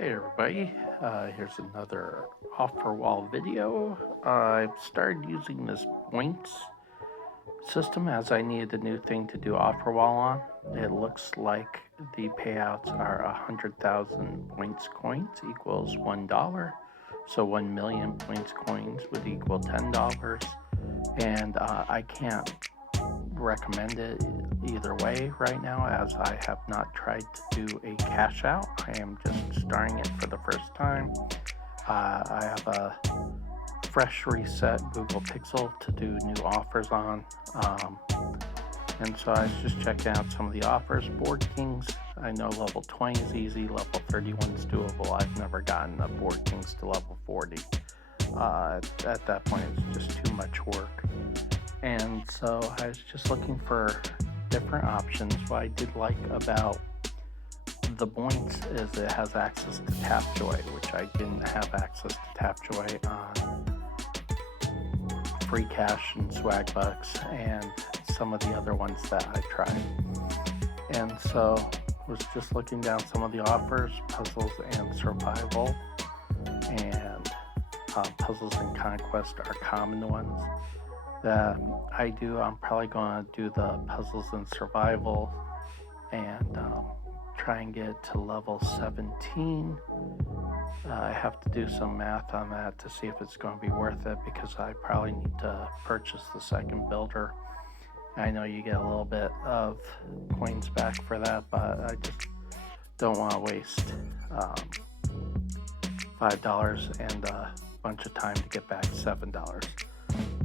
Hey everybody, here's another offerwall video. I've started using this Boints system as I needed a new thing to do offerwall on. It looks like the payouts are 100,000 points coins equals $1. So 1 million points coins would equal $10. And I can't recommend it either way right now, as I have not tried to do a cash out. I am just starting it for the first time. I have a fresh reset Google Pixel to do new offers on. And so I was just checking out some of the offers. Board Kings, I know level 20 is easy, level 31 is doable. I've never gotten the Board Kings to level 40. At that point, it's just too much work. And so I was just looking for different options. What I did like about the Boints is it has access to Tapjoy, which I didn't have access to Tapjoy on Free Cash and Swag Bucks and some of the other ones that I tried. And so was just looking down some of the offers. Puzzles and Survival and Puzzles and Conquest are common ones that I do. I'm probably going to do the Puzzles and Survival and try and get to level 17. I have to do some math on that to see if it's going to be worth it, because I probably need to purchase the second builder. I know you get a little bit of coins back for that, but I just don't want to waste $5 and a bunch of time to get back $7.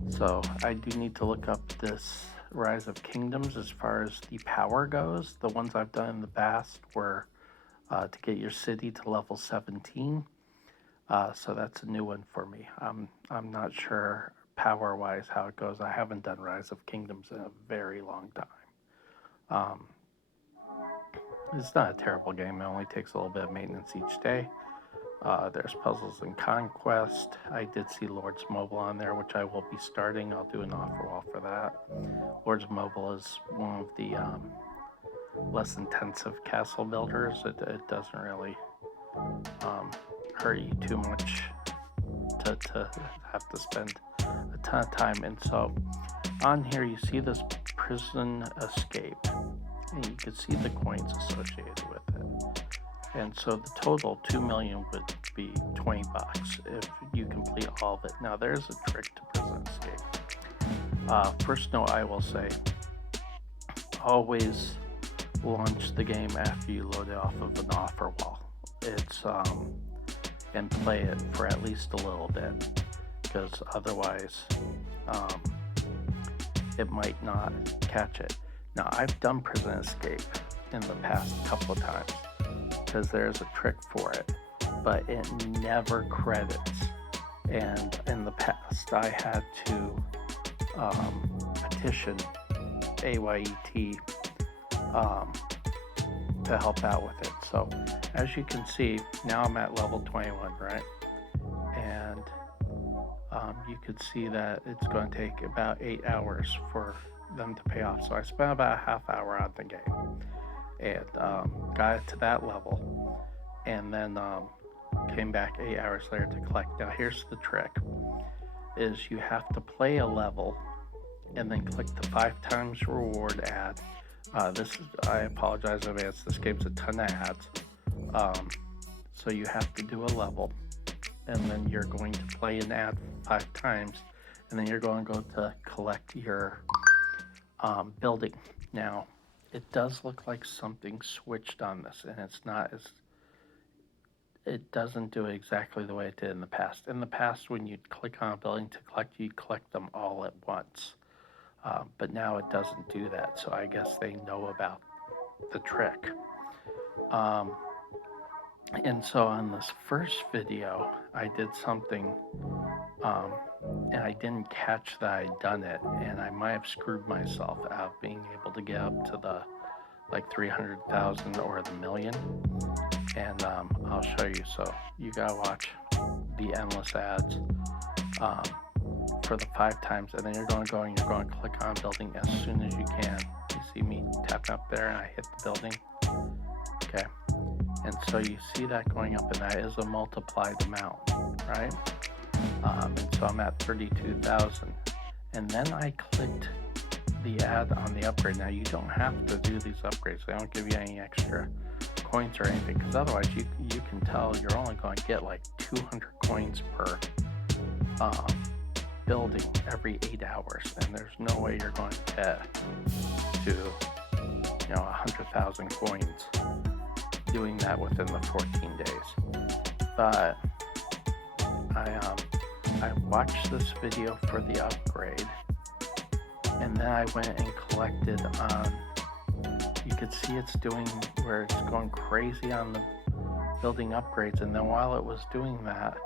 So I do need to look up this Rise of Kingdoms as far as the power goes. The ones I've done in the past were to get your city to level 17. So that's a new one for me. I'm not sure power-wise how it goes. I haven't done Rise of Kingdoms in a very long time. Um, it's not a terrible game. It only takes a little bit of maintenance each day. There's Puzzles and Conquest. I did see Lord's Mobile on there, which I will be starting. I'll do an offer wall for that. Lord's Mobile is one of the less intensive castle builders. It doesn't really hurt you too much to have to spend a ton of time. And so on here you see this prison escape, and you can see the coins associated with it. And so the total 2 million would be $20 if you complete all of it. Now there's a trick to prison escape. First note I will say, always launch the game after you load it off of an offer wall. It's and play it for at least a little bit, because otherwise it might not catch it. Now I've done prison escape in the past couple of times, because there's a trick for it, but it never credits. And in the past, I had to petition AYET to help out with it. So as you can see, now I'm at level 21, right? And you could see that it's going to take about 8 hours for them to pay off. So I spent about a half hour on the game and got it to that level, and then came back 8 hours later to collect. Now here's the trick, is you have to play a level and then click the 5 times reward ad. I apologize in advance, this game's a ton of ads. So you have to do a level, and then you're going to play an ad 5 times, and then you're going to go to collect your building. Now it does look like something switched on this, and it doesn't do it exactly the way it did in the past. In the past, when you'd click on a building to collect, you'd collect them all at once. But now it doesn't do that, so I guess they know about the trick. And so on this first video, I did something, and I didn't catch that I'd done it, and I might have screwed myself out of being able to get up to the 300,000 or the million. And I'll show you. So you gotta watch the endless ads for the 5 times, and then you're going to go and you're going to click on building as soon as you can. You see me tapping up there, and I hit the building. Okay. And so you see that going up, and that is a multiplied amount, right? And so I'm at 32,000. And then I clicked the ad on the upgrade. Now you don't have to do these upgrades. They don't give you any extra coins or anything, because otherwise you can tell you're only going to get like 200 coins per building every 8 hours, and there's no way you're going to get to 100,000 coins doing that within the 14 days. But I watched this video for the upgrade, and then I went and collected on, you could see it's doing where it's going crazy on the building upgrades. And then while it was doing that,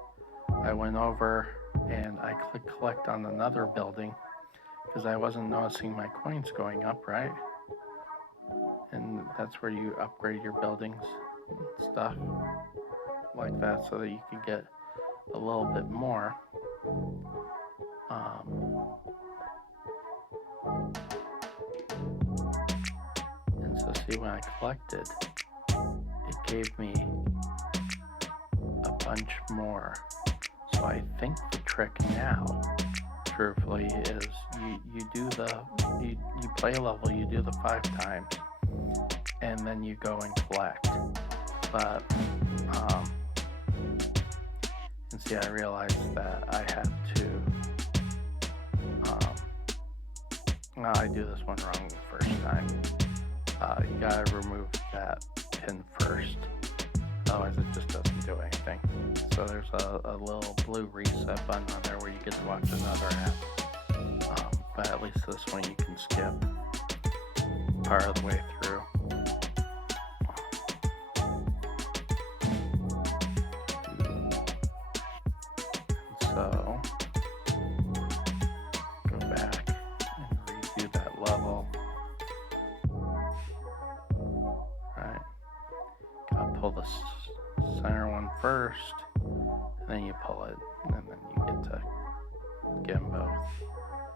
I went over and I clicked collect on another building because I wasn't noticing my coins going up, right? And that's where you upgrade your buildings and stuff like that so that you can get a little bit more. And so see, when I collected, it gave me a bunch more. So I think the trick now, truthfully, is you play a level, you do the 5 times, and then you go and collect. But and see, I realized that I had to I do this one wrong the first time. You gotta remove that pin first, otherwise it just doesn't do anything. So there's a little blue reset button on there where you get to watch another ad. But at least this one you can skip part of the way through. So go back and redo that level. Right. Gotta pull the center one first, and then you pull it, and then you get to get them both.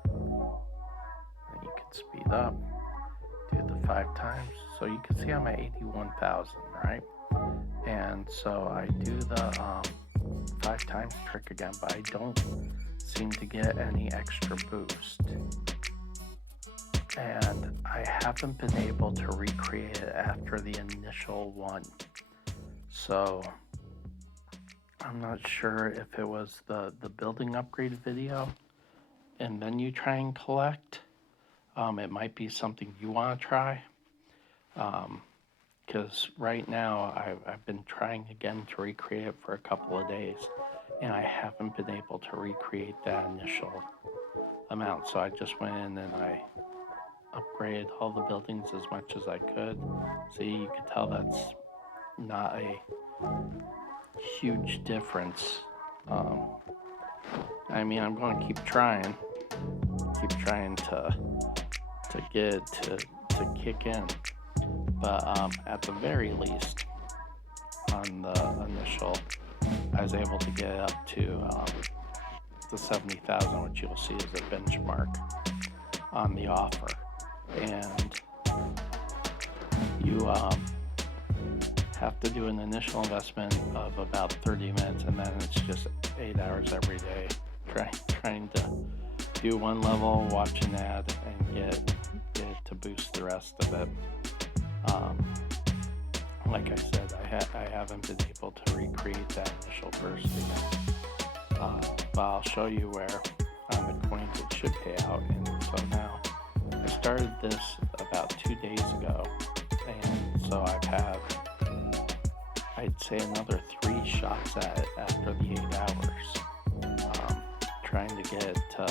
Then you can speed up, do the 5 times. So you can see I'm at 81,000, right? And so I do the 5 times trick again, but I don't seem to get any extra boost. And I haven't been able to recreate it after the initial one. So I'm not sure if it was the building upgrade video and then you try and collect. It might be something you want to try. Because right now I've been trying again to recreate it for a couple of days, and I haven't been able to recreate that initial amount. So I just went in and I upgraded all the buildings as much as I could. See, you can tell that's not a huge difference. I mean, I'm going to keep trying to get it to kick in. But at the very least, on the initial, I was able to get up to the 70,000, which you'll see is a benchmark on the offer. And you have to do an initial investment of about 30 minutes, and then it's just 8 hours every day trying to do one level, watch an ad, and get it to boost the rest of it. Like I said, I haven't been able to recreate that initial burst again. But I'll show you where on the coins it should pay out. And so now I started this about 2 days ago, and so I've had, I'd say, another 3 shots at it after the 8 hours, trying to get it to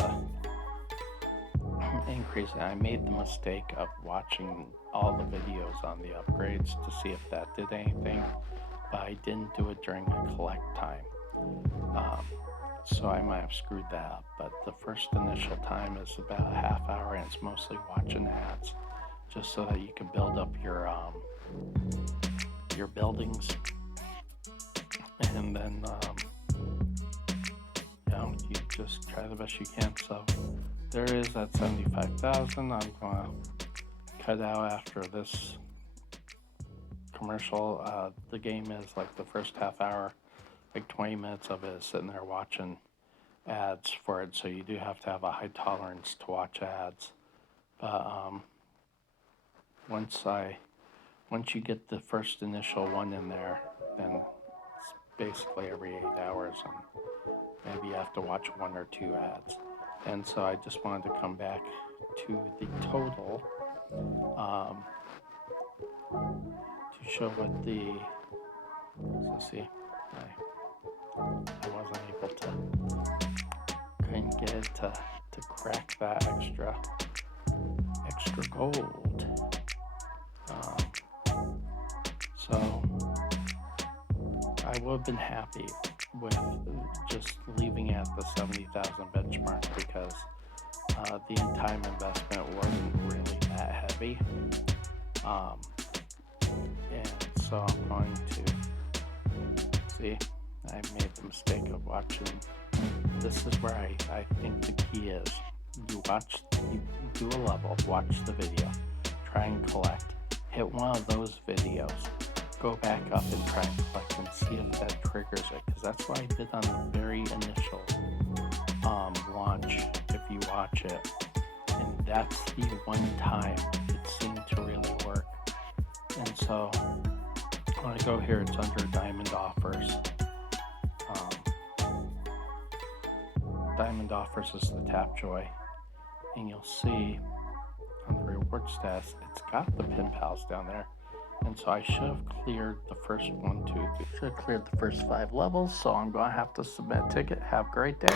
increase. And I made the mistake of watching all the videos on the upgrades to see if that did anything, but I didn't do it during the collect time. So I might have screwed that up, but the first initial time is about a half hour, and it's mostly watching ads, just so that you can build up your buildings, and then you just try the best you can. So there is that 75,000. I'm gonna cut out after this commercial. The game is like the first half hour, like 20 minutes of it is sitting there watching ads for it, so you do have to have a high tolerance to watch ads. But once you get the first initial one in there, then it's basically every 8 hours, and maybe you have to watch 1 or 2 ads. And so I just wanted to come back to the total to show what the, so see, I wasn't able to, couldn't get it to crack that extra gold. So I would have been happy with just leaving at the 70,000 benchmark, because the time investment wasn't really that heavy. And so I'm going to see, I made the mistake of watching. This is where I think the key is. You do a level, watch the video, try and collect, hit one of those videos, go back up and try and collect and see if that triggers it, because that's what I did on the very initial launch, if you watch it, and that's the one time it seemed to really work. And so when I go here, it's under diamond offers. Diamond offers is the Tapjoy, and you'll see on the reward stats, it's got the pin pals down there. And so I should have cleared the first 1, 2, 3. Should have cleared the first 5 levels, so I'm going to have to submit a ticket. Have a great day.